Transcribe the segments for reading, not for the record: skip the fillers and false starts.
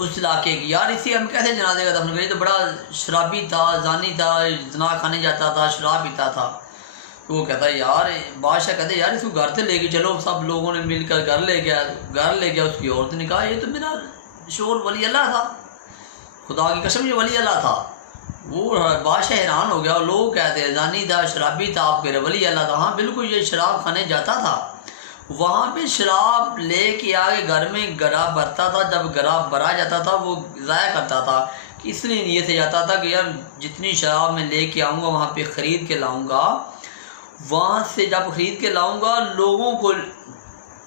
اس علاقے کی، یار اسی ہم کیسے جنازے کا دفن کریں، تو بڑا شرابی تھا، زانی تھا، زنا کھانے جاتا تھا، شراب پیتا تھا۔ تو وہ کہتا ہے یار، بادشاہ کہتے یار اس کو گھر سے لے کے چلو، سب لوگوں نے مل کر گھر لے گیا اس کی عورت نے کہا یہ تو میرا شوہر ولی اللہ تھا، خدا کی قسم یہ ولی اللہ تھا۔ وہ بادشاہ حیران ہو گیا، اور لوگ کہتے ہیں زانی تھا، شرابی تھا، آپ کہہ رہے ولی اللہ تھا۔ ہاں بالکل، یہ شراب کھانے جاتا تھا، وہاں پہ شراب لے کے آگے گھر میں گرا بھرتا تھا، جب گرا بھرا جاتا تھا وہ ضائع کرتا تھا، اس لیے نیت سے جاتا تھا کہ یار جتنی شراب میں لے کے آؤں گا وہاں پہ خرید کے لاؤں گا، وہاں سے جب خرید کے لاؤں گا لوگوں کو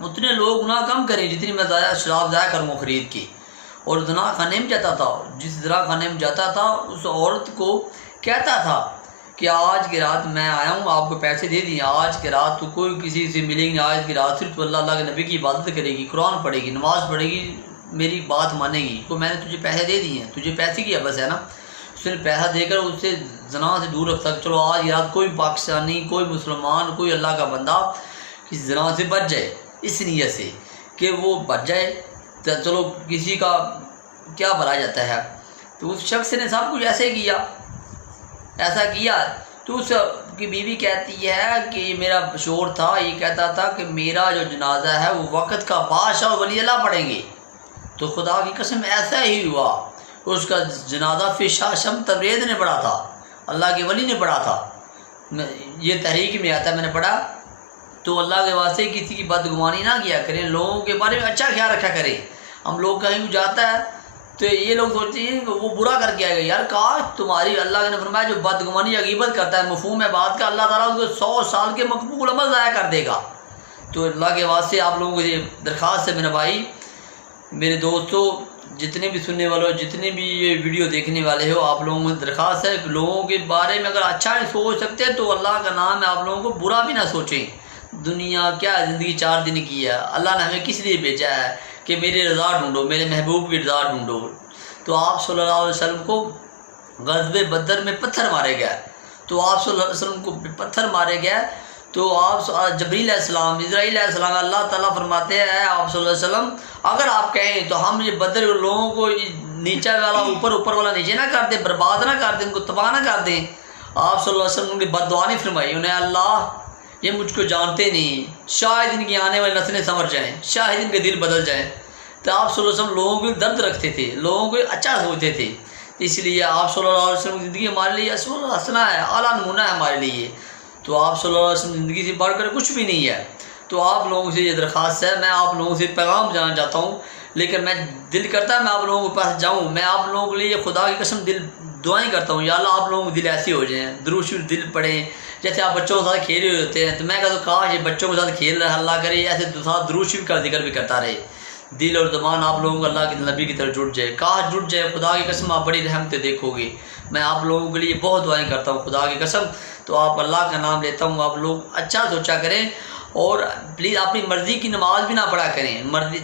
اتنے لوگ گناہ کم کریں جتنی میں شراب ضائع کروں گا خرید کی۔ اور زنا خانے میں جاتا تھا، جس زنا خانے میں جاتا تھا اس عورت کو کہتا تھا کہ آج کی رات میں آیا ہوں، آپ کو پیسے دے دیے، آج کی رات تو کوئی کسی سے ملے گی نہیں، آج کی رات صرف اللہ کے نبی کی عبادت کرے گی، قرآن پڑھے گی، نماز پڑھے گی، میری بات مانے گی، تو میں نے تجھے پیسے دے دیے ہیں، تجھے پیسے کی بس ہے نا۔ اس نے پیسہ دے کر اس سے زنا سے دور رکھتا کہ چلو آج کی رات کوئی پاکستانی، کوئی مسلمان، کوئی اللہ کا بندہ کسی زنا سے بچ جائے، اس نیت سے کہ وہ بچ جائے، تو چلو کسی کا کیا بھلا جاتا ہے۔ تو اس شخص نے سب کچھ ایسا کیا تو اس کی بیوی کہتی ہے کہ میرا شوہر تھا، یہ کہتا تھا کہ میرا جو جنازہ ہے وہ وقت کا بادشاہ اور ولی اللہ پڑھیں گے، تو خدا کی قسم ایسا ہی ہوا، اس کا جنازہ فی شاشم تبریز نے پڑھا تھا، اللہ کے ولی نے پڑھا تھا۔ یہ تحریک میں آتا ہے، میں نے پڑھا۔ تو اللہ کے واسطے کسی کی بدگمانی نہ کیا کریں، لوگوں کے بارے میں اچھا خیال رکھا کریں۔ ہم لوگ کہیں جاتا ہے تو یہ لوگ سوچتے ہیں کہ وہ برا کر کے آئے گا، یار کاش تمہاری، اللہ نے فرمایا جو بدگمانی یا غیبت کرتا ہے، مفہوم ہے بات کا، اللہ تعالیٰ اس کو 100 سال کے مقبول عمل ضائع کر دے گا۔ تو اللہ کے واسطے آپ لوگوں کو یہ درخواست ہے، میرے بھائی، میرے دوستوں، جتنے بھی سننے والے ہو، جتنے بھی یہ ویڈیو دیکھنے والے ہو، آپ لوگوں کو درخواست ہے کہ لوگوں کے بارے میں اگر اچھا نہیں سوچ سکتے تو اللہ کا نام ہے، آپ لوگوں کو برا بھی نہ سوچیں۔ دنیا کیا ہے، زندگی 4 دن کی ہے، اللہ نے ہمیں کس لیے بھیجا ہے کہ میری رضا ڈھونڈو، میرے محبوب کی رضا ڈھونڈو۔ تو آپ صلی اللہ علیہ وسلم کو غزوہ بدر میں پتھر مارے گئے، تو آپ صلی اللہ علیہ وسلم کو پتھر مارے گئے، تو آپ جبریل علیہ السلام، اسرائیل علیہ السلام، اللہ تعالیٰ فرماتے ہیں اے آپ صلی اللہ علیہ وسلم اگر آپ کہیں تو ہم یہ بدر لوگوں کو نیچے والا اوپر والا نیچے نہ کر دیں، برباد نہ کر دیں، ان کو تباہ نہ کر دیں۔ آپ صلی اللہ علیہ وسلم نے بد دعا نہیں فرمائی، انہیں اللہ یہ مجھ کو جانتے نہیں، شاید ان کی آنے والی نسلیں سنور جائیں، شاید ان کے دل بدل جائیں۔ تو آپ صلی اللہ علیہ وسلم لوگوں کو درد رکھتے تھے، لوگوں کو اچھا سوچتے تھے، اس لیے آپ صلی اللہ علیہ وسلم کی زندگی ہمارے لیے اسوہ حسنہ ہے، اعلیٰ نمونہ ہے ہمارے لیے۔ تو آپ صلی اللہ علیہ وسلم زندگی سے بڑھ کر کچھ بھی نہیں ہے۔ تو آپ لوگوں سے یہ درخواست ہے، میں آپ لوگوں سے پیغام جانا چاہتا ہوں، لیکن میں دل کرتا ہے میں آپ لوگوں کے پاس جاؤں، میں آپ لوگوں کے لیے خدا کی قسم دل دعائیں کرتا ہوں، یا اللہ آپ لوگوں کے دل ایسے ہو جائیں، درود شریف دل پڑھیں، جیسے آپ بچوں کے ساتھ کھیل رہے ہوتے ہیں، تو میں کہتا ہوں کاش یہ بچوں کے ساتھ کھیل رہا اللہ کرے، ایسے ساتھ درود شریف کا ذکر بھی کرتا رہے، دل اور زبان آپ لوگوں کو اللہ کے نبی کی طرف جڑ جائے، کاش جڑ جائے، خدا کی قسم آپ بڑی رحمتیں دیکھو گے۔ میں آپ لوگوں کے لیے بہت دعائیں کرتا ہوں خدا کی قسم۔ تو آپ اللہ کا نام لیتا ہوں، آپ لوگ اچھا سوچا کریں، اور پلیز اپنی مرضی کی نماز بھی نہ پڑھا کریں۔ مرضی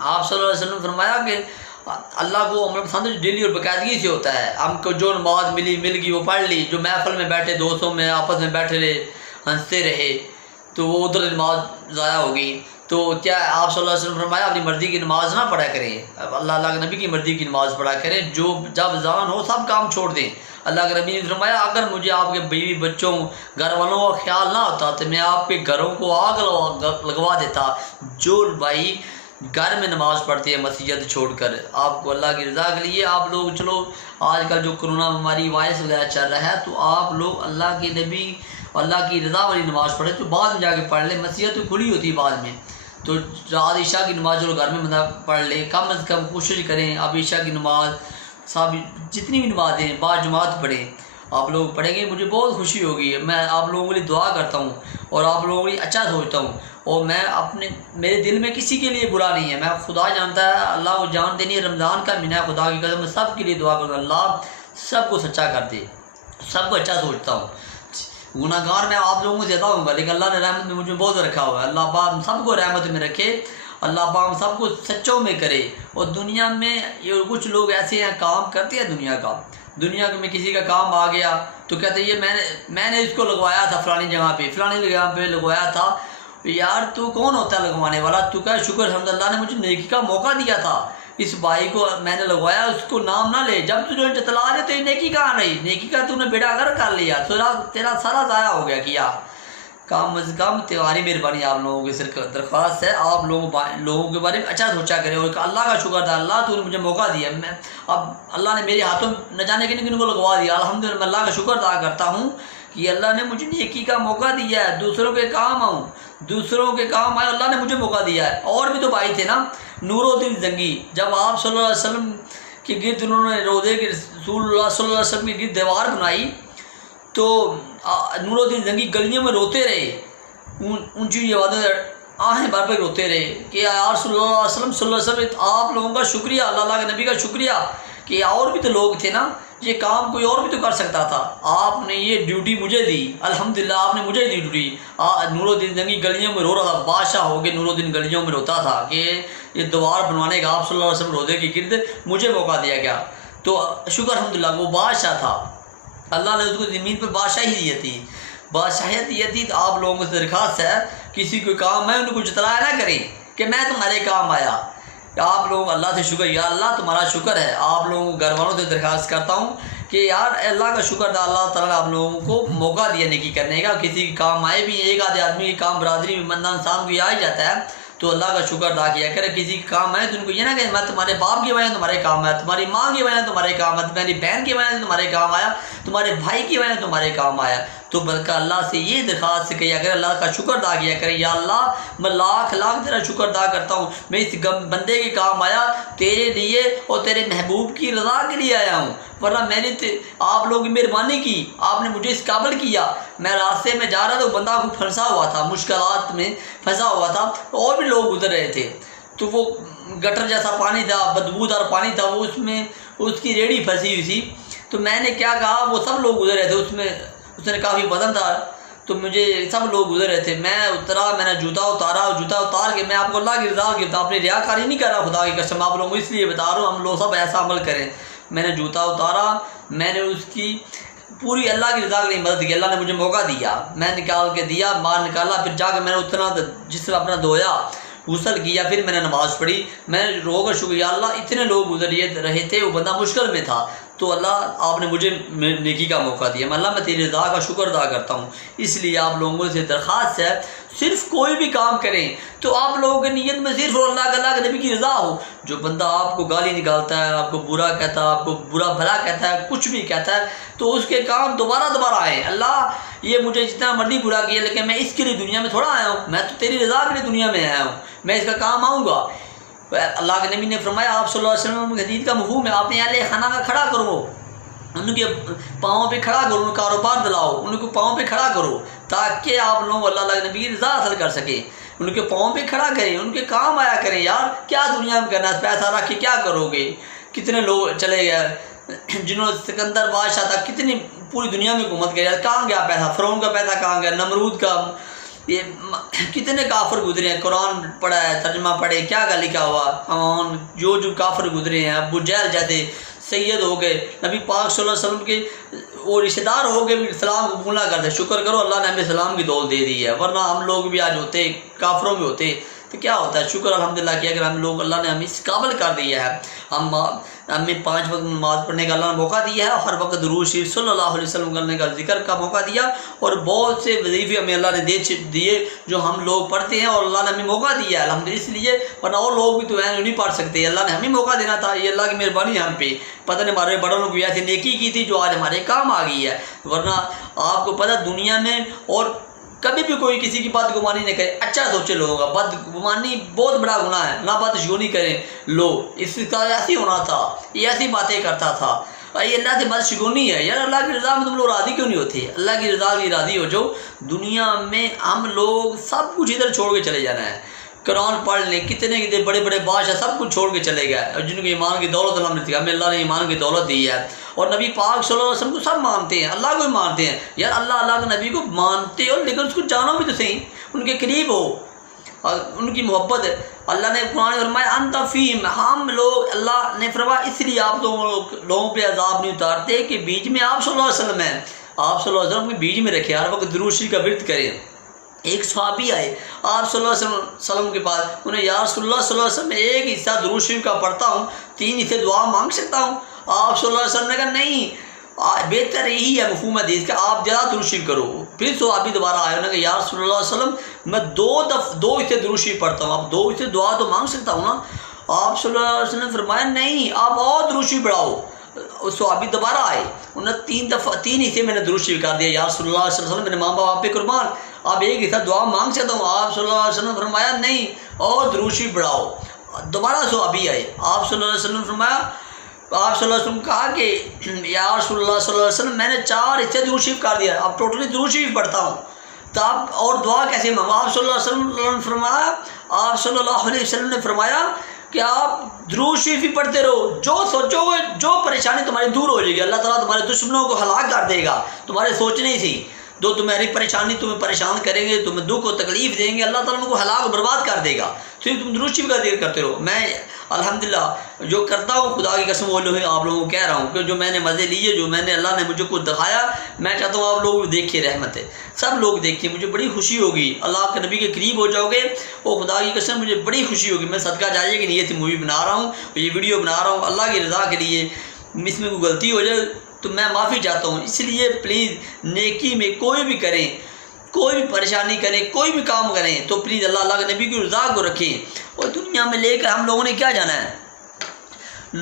آپ صلی اللہ علیہ وسلم نے فرمایا کہ اللہ کو عمل پسند ڈیلی اور باقاعدگی سے ہوتا ہے، ہم کو جو نماز مل گئی وہ پڑھ لی، جو محفل میں بیٹھے دوستوں میں آپس میں بیٹھے رہے ہنستے رہے تو وہ ادھر نماز ضائع ہوگی۔ تو کیا آپ صلی اللہ علیہ وسلم فرمایا اپنی مرضی کی نماز نہ پڑھا کریں، اللہ کے نبی کی مرضی کی نماز پڑھا کریں، جو جب زان ہو سب کام چھوڑ دیں۔ اللہ کے نبی نے فرمایا اگر مجھے آپ کے بیوی بچوں گھر والوں کا خیال نہ ہوتا تو میں آپ کے گھروں کو آگ لگوا دیتا۔ جو بھائی گھر میں نماز پڑھتے ہیں مسجد چھوڑ کر، آپ کو اللہ کی رضا کے لیے، آپ لوگ چلو آج کل جو کرونا بیماری وائرس وغیرہ چل رہا ہے، تو آپ لوگ اللہ کے نبی اللہ کی رضا والی نماز پڑھیں، تو بعد میں جا کے پڑھ لیں، مسجد تو کھلی ہوتی ہے بعد میں، تو رات عشاء کی نماز چلو گھر میں بندہ پڑھ لیں، کم از کم کوشش کریں آپ عشاء کی نماز سب جتنی بھی نمازیں با جماعت پڑھیں، آپ لوگ پڑھیں گے مجھے بہت خوشی ہوگی۔ میں آپ لوگوں کے لیے دعا کرتا ہوں اور آپ لوگوں کے لیے اچھا سوچتا ہوں، اور میں میرے دل میں کسی کے لیے برا نہیں ہے، میں خدا جانتا ہے، اللہ کو جان دینی ہے، رمضان کا مہینہ ہے، خدا کی قسم میں سب کے لیے دعا کرتا ہوں اللہ سب کو سچا کر دے، سب کو اچھا سوچتا ہوں۔ گناہ گار میں آپ لوگوں کو زیادہ ہوں گا، لیکن اللہ نے رحمت میں مجھے بہت رکھا ہوا ہے، اللہ پاک ہم سب کو رحمت میں رکھے، اللہ پاک ہم سب کو سچوں میں کرے۔ اور دنیا میں یہ کچھ لوگ ایسے ہیں کام کرتے ہیں دنیا میں کسی کا کام آ گیا تو کہتے ہیں یہ میں نے اس کو لگوایا تھا فلانی جگہ پہ، فلانی جگہ پہ لگوایا تھا، یار تو کون ہوتا ہے لگوانے والا؟ تو کہا شکر الحمد اللہ نے مجھے نیکی کا موقع دیا تھا، اس بھائی کو میں نے لگوایا، اس کو نام نہ لے، جب تجھے جتلا دے تو یہ نیکی کہاں رہی؟ نیکی کا تو نے بیڑا گھر کر لیا، تیرا سارا ضائع ہو گیا کیا۔ کم از کم تمہاری مہربانی آپ لوگوں کی صرف درخواست ہے، آپ لوگوں کے بارے میں اچھا سوچا کریں، اور اللہ کا شکر تھا، اللہ تو نے مجھے موقع دیا، اب اللہ نے میرے ہاتھوں نہ جانے کن کو لگوا دیا، الحمدللہ میں اللہ کا شکر ادا کرتا ہوں کہ اللہ نے مجھے نیکی کا موقع دیا ہے، دوسروں کے کام آؤں، دوسروں کے کام آئے، اللہ نے مجھے موقع دیا ہے۔ اور بھی تو بھائی تھے نا، نور الدین زنگی، جب آپ صلی اللہ علیہ وسلم کے گرد انہوں نے روضے کے رسول اللہ صلی اللہ علیہ وسلم کے گرد دیوار بنائی، تو نور الدین زنگی گلیوں میں روتے رہے، اونچی آوازیں آہیں بھر پہ روتے رہے کہ یا رسول اللہ صلی اللہ علیہ وسلم آپ لوگوں کا شکریہ، اللہ کے نبی کا شکریہ کہ اور بھی تو لوگ تھے نا، یہ کام کوئی اور بھی تو کر سکتا تھا، آپ نے یہ ڈیوٹی مجھے دی، الحمدللہ آپ نے مجھے دی ڈیوٹی۔ نور الدین زنگی گلیوں میں رو رہا تھا، بادشاہ ہو کے نور الدین گلیوں میں روتا تھا کہ یہ دیوار بنوانے کا آپ صلی اللہ علیہ وسلم روزے کے گرد مجھے موقع دیا گیا، تو شکر الحمدللہ وہ بادشاہ تھا، اللہ نے اس کو زمین پہ بادشاہی دی تھی، بادشاہیت دی تھی۔ تو آپ لوگوں سے درخواست ہے کسی کو کام ہے ان کو جتلایا نہ کریں کہ میں تمہارے کام آیا، آپ لوگ اللہ سے شکر، یا اللہ تمہارا شکر ہے، آپ لوگوں گھر والوں سے درخواست کرتا ہوں کہ یار اللہ کا شکر تھا، اللہ تعالیٰ نے آپ لوگوں کو موقع دیا نیکی کرنے کا، کسی کے کام آئے بھی، ایک آدھے آدمی کے کام برادری میں بندہ انسان کو یہ آ ہی جاتا ہے، تو اللہ کا شکر ادا کیا کرے۔ کسی کے کام آئے تو ان کو یہ نہ کہ میں تمہارے باپ کی وجہ سے تمہارے کام آیا، تمہاری ماں کی وجہ سے تمہارے کام آیا، تمہاری بہن کی وجہ سے تمہارے کام آیا، تمہارے بھائی کی وجہ سے تمہارے کام آیا، تو بلکہ اللہ سے یہ درخواست کیا کرے، اللہ کا شکر ادا کیا کرے، یا اللہ میں لاکھ تیرا شکر ادا کرتا ہوں، میں اس بندے کے کام آیا تیرے لیے اور تیرے محبوب کی رضا کے لیے آیا ہوں، ورنہ میں نے آپ لوگوں کی مہربانی کی، آپ نے مجھے اس قابل کیا، میں راستے میں جا رہا تھا، بندہ کو پھنسا ہوا تھا، مشکلات میں پھنسا ہوا تھا، اور بھی لوگ گزر رہے تھے، تو وہ گٹر جیسا پانی تھا، بدبودار پانی تھا، وہ اس میں اس کی ریڑھی پھنسی ہوئی تھی، تو میں نے کیا کہا، وہ سب لوگ گزر رہے تھے، اس نے کافی وزن تھا، تو مجھے سب لوگ گزر رہے تھے، میں اترا، میں نے جوتا اتارا، جوتا اتار کے میں آپ کو اللہ کی رضا کی اپنی ریاکاری نہیں کر رہا، خدا کی قسم آپ لوگوں کو اس لیے بتا رہا ہوں، ہم لوگ سب ایسا عمل کریں۔ میں نے جوتا اتارا، میں نے اس کی پوری اللہ کی رضا کے لیے مدد کی، اللہ نے مجھے موقع دیا، میں نکال کے دیا، باہر نکالا، پھر جا کے میں نے اتنا جس سے اپنا دھویا، غسل کیا، پھر میں نے نماز پڑھی، میں نے رو کر شکریہ، اللہ اتنے لوگ گزر رہے تھے، وہ بندہ مشکل میں تھا، تو اللہ آپ نے مجھے نیکی کا موقع دیا، میں اللہ میں تیری رضا کا شکر ادا کرتا ہوں۔ اس لیے آپ لوگوں سے درخواست ہے، صرف کوئی بھی کام کریں تو آپ لوگوں کی نیت میں صرف اللہ کے نبی کی رضا ہو۔ جو بندہ آپ کو گالی نکالتا ہے، آپ کو برا کہتا ہے، آپ کو برا بھلا کہتا ہے، کچھ بھی کہتا ہے، تو اس کے کام دوبارہ آئے، اللہ یہ مجھے جتنا مرضی برا کیا، لیکن میں اس کے لیے دنیا میں تھوڑا آیا ہوں، میں تو تیری رضا کے لیے دنیا میں آیا ہوں، میں اس کا کام آؤں گا۔ اللہ کے نبی نے فرمایا، آپ صلی اللہ علیہ وسلم حدیث کا مفہوم ہے، آپ نے اہل خانہ کا کھڑا کرو، ان کے پاؤں پہ کھڑا کرو، ان کاروبار دلاؤ، ان کو پاؤں پہ کھڑا کرو، تاکہ آپ لوگ اللہ کے نبی کی رضا حاصل کر سکیں، ان کے پاؤں پہ کھڑا کریں، ان کے کام آیا کریں۔ یار کیا دنیا میں کرنا ہے، پیسہ رکھ کے کیا کرو گے؟ کتنے لوگ چلے گئے جنہوں نے سکندر بادشاہ تھا، کتنی پوری دنیا میں حکومت کری، کہاں گیا پیسہ؟ فرعون کا پیسہ کہاں گیا؟ نمرود کا، یہ کتنے کافر گزرے ہیں، قرآن پڑھا ہے، ترجمہ پڑھے، کیا لکھا ہوا، ہم جو کافر گزرے ہیں، ابو جہل جیسے سید ہو گئے، نبی پاک صلی اللہ علیہ وسلم کے وہ رشتہ دار ہو گئے بھی اسلام کو قبول نہ کرتے، شکر کرو اللہ نے ہمیں اسلام کی دولت دے دی ہے، ورنہ ہم لوگ بھی آج ہوتے کافروں میں ہوتے تو کیا ہوتا ہے؟ شکر الحمدللہ کہ اگر ہم لوگ اللہ نے ہمیں اس قابل کر دیا ہے، ہمیں 5 وقت نماز پڑھنے کا اللہ نے موقع دیا ہے، اور ہر وقت درود شریف صلی اللہ علیہ وسلم کرنے کا ذکر کا موقع دیا، اور بہت سے وظیفے ہمیں اللہ نے دیے جو ہم لوگ پڑھتے ہیں، اور اللہ نے ہمیں موقع دیا ہے الحمدللہ، اس لیے ورنہ اور لوگ بھی تو ہیں جو نہیں پڑھ سکتے، اللہ نے ہمیں موقع دینا تھا، یہ اللہ کی مہربانی ہے ہم پہ، پتہ نہیں ہمارے بڑوں نے ایسی نیکی کی تھی جو آج ہمارے کام آ گئی ہے، ورنہ آپ کو پتہ دنیا میں اور کبھی بھی کوئی کسی کی بدگمانی نہ کرے، اچھا سوچے لوگوں کا، بدگمانی بہت بڑا گناہ ہے، نہ بدشگونی کریں، لو اس کا ایسی ہونا تھا، یہ ایسی باتیں کرتا تھا، یہ اللہ سے بدشگونی ہے، یار اللہ کی رضا میں تم لوگ راضی کیوں نہیں ہوتے؟ اللہ کی رضا کی راضی ہو جو دنیا میں ہم لوگ سب کچھ ادھر چھوڑ کے چلے جانا ہے، قرآن پڑھ لیں، کتنے بڑے بڑے بادشاہ سب کچھ چھوڑ کے چلے گئے، اور جن کو ایمان کی دولت اللہ نے دی، ہمیں اللہ نے ایمان کی دولت دی ہے، اور نبی پاک صلی اللہ علیہ وسلم کو سب مانتے ہیں، اللہ کو بھی مانتے ہیں، یار اللہ کے نبی کو مانتے ہو لیکن اس کو جانو بھی تو صحیح، ان کے قریب ہو، اور ان کی محبت ہے۔ اللہ نے قرآن فرمایا انت فیہم، ہم لوگ اللہ نے فرمایا اس لیے آپ لوگوں پہ عذاب نہیں اتارتے کہ بیچ میں آپ صلی اللہ علیہ وسلم ہیں، آپ صلی اللہ علیہ وسلم کے بیچ میں رکھے، ہر وقت درود شریف کا ورد کریں، ایک صحابی آئے آپ صلی اللہ علیہ وسلم کے پاس، انہیں یا رسول اللہ صلی اللہ علیہ وسلم میں ایک حصہ درود شریف کا پڑھتا ہوں، 3 حصے دعا مانگ سکتا ہوں؟ آپ صلی اللہ علیہ وسلم نے کہا نہیں، بہتر یہی ہے مفہوم حدیث کہ آپ زیادہ درود شریف کرو۔ پھر صحابی دوبارہ آئے، انہوں نے کہا یا رسول اللہ صلی اللہ علیہ وسلم میں 2 حصے درود شریف پڑھتا ہوں، اب 2 حصے دعا تو مانگ سکتا ہوں نا؟ آپ صلی اللہ علیہ وسلم نے فرمایا نہیں، آپ اور درود شریف بڑھاؤ۔ صحابی دوبارہ آئے، انہوں نے 3 حصے میں نے درود شریف کر دیا، یا رسول اللہ صلی اللہ علیہ وسلم میرے ماں باپ پہ قربان، آپ ایک حصہ دعا مانگ سکتا ہوں؟ آپ صلی اللہ علیہ وسلم نے فرمایا نہیں، اور درود شریف بڑھاؤ۔ دوبارہ صحابی آئے، آپ صلی اللہ علیہ وسلم نے فرمایا، آپ صلی اللہ علیہ وسلم کہا کہ یا رسول اللہ صلی اللہ علیہ وسلم میں نے 4 حصے درود شریف کر دیا، اب ٹوٹلی درود شریف پڑھتا ہوں، تو آپ اور دعا کیسے مانگو؟ آپ صلی اللہ علیہ وسلم نے فرمایا، آپ صلی اللہ علیہ وسلم نے فرمایا کہ آپ درود شریف ہی پڑھتے رہو، جو سوچو گے، جو پریشانی تمہاری دور ہو جائے گی، اللہ تعالیٰ تمہارے دشمنوں کو ہلاک کر دے گا، تمہارے سوچنے سے جو تمہاری پریشانی تمہیں پریشان کریں گے، تمہیں دکھ و تکلیف دیں گے، اللہ تعالیٰ ان کو ہلاک و برباد کر دے گا، صرف تم درود شریف کا ذکر کرتے رہو۔ میں الحمدللہ جو کرتا ہوں، خدا کی قسم وہ لوگ آپ لوگوں کو کہہ رہا ہوں کہ جو میں نے مزے لیے، جو میں نے اللہ نے مجھے کو دکھایا، میں چاہتا ہوں آپ لوگ دیکھیے، رحمت ہے، سب لوگ دیکھیے، مجھے بڑی خوشی ہوگی، اللہ کے نبی کے قریب ہو جاؤ گے، وہ خدا کی قسم مجھے بڑی خوشی ہوگی۔ میں صدقہ جاریہ کی نیت سے مووی بنا رہا ہوں، یہ ویڈیو بنا رہا ہوں اللہ کی رضا کے لیے، اس میں کوئی غلطی ہو جائے تو میں معافی چاہتا ہوں، اس لیے پلیز نیکی میں کوئی بھی کریں، کوئی بھی پریشانی کریں، کوئی بھی کام کریں تو پلیز اللہ کے نبی کی رضا کو رکھیں، اور دنیا میں لے کر ہم لوگوں نے کیا جانا ہے،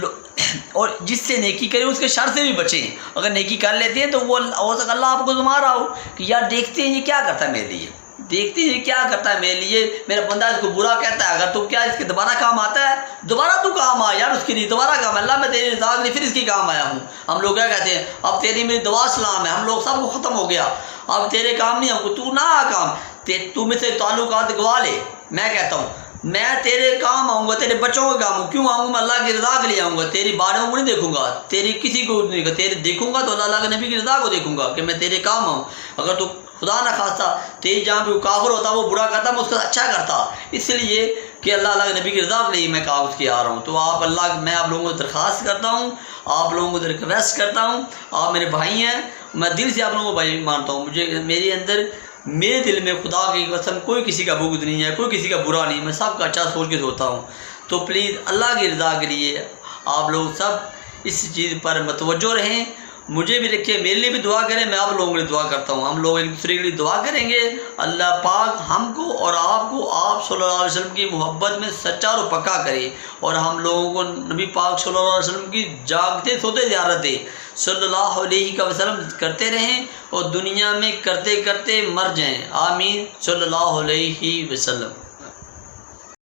اور جس سے نیکی کریں اس کے شر سے بھی بچیں۔ اگر نیکی کر لیتے ہیں تو وہ ہو سکتا اللہ آپ کو زما رہا ہو کہ یار دیکھتے ہیں یہ کیا کرتا ہے میرے لیے، دیکھتے ہیں یہ کیا کرتا ہے میرے لیے، میرا بندہ اس کو برا کہتا ہے، اگر تو کیا اس کے دوبارہ کام آتا ہے، دوبارہ تو کام آ یار، اس کے لیے دوبارہ کام ہے، اللہ میں تیری رضا کے لیے پھر اس کے کام آیا ہوں۔ ہم لوگ کیا کہتے ہیں، اب تیری میری دعا سلام ہے، ہم لوگ سب کو ختم ہو گیا، اب تیرے کام نہیں، ہم کو تو نہ آ کام، تو میں سے تعلقات گوا لے۔ میں کہتا ہوں میں تیرے کام آؤں گا، تیرے بچوں کے کام کیوں آؤں گا، میں اللہ کی رضا کے لیے آؤں گا، تیری باروں کو نہیں دیکھوں گا، تیری کسی کو نہیں دیکھوں گا، تیرے دیکھوں گا تو اللہ کے نبی کی رضا کو دیکھوں گا کہ میں تیرے کام آؤں۔ اگر تو خدا نہ خواستہ تیری جہاں پہ وہ کافر ہوتا وہ برا کرتا میں اس کا اچھا کرتا، اس لیے کہ اللہ کے نبی کی رضا کے لیے میں کام اس کے آ رہا ہوں۔ تو آپ میں آپ لوگوں کو درخواست کرتا ہوں، آپ لوگوں کو ریکویسٹ کرتا ہوں، آپ میرے بھائی ہیں، میں دل سے آپ لوگوں کو بھائی مانتا ہوں، میرے دل میں خدا کی قسم کوئی کسی کا بغض نہیں ہے، کوئی کسی کا برا نہیں، میں سب کا اچھا سوچ کے سوچتا ہوں۔ تو پلیز اللہ کی رضا کے لیے آپ لوگ سب اس چیز پر متوجہ رہیں، مجھے بھی رکھیں، میرے لیے بھی دعا کریں، میں آپ لوگوں کے لیے دعا کرتا ہوں، ہم لوگ ایک دوسرے کے لیے دعا کریں گے، اللہ پاک ہم کو اور آپ کو آپ صلی اللہ علیہ وسلم کی محبت میں سچا اور پکا کرے، اور ہم لوگوں کو نبی پاک صلی اللہ علیہ وسلم کی جاگتے سوتے زیارت دے صلی اللہ علیہ وسلم کرتے رہیں، اور دنیا میں کرتے کرتے مر جائیں، آمین صلی اللہ علیہ وسلم۔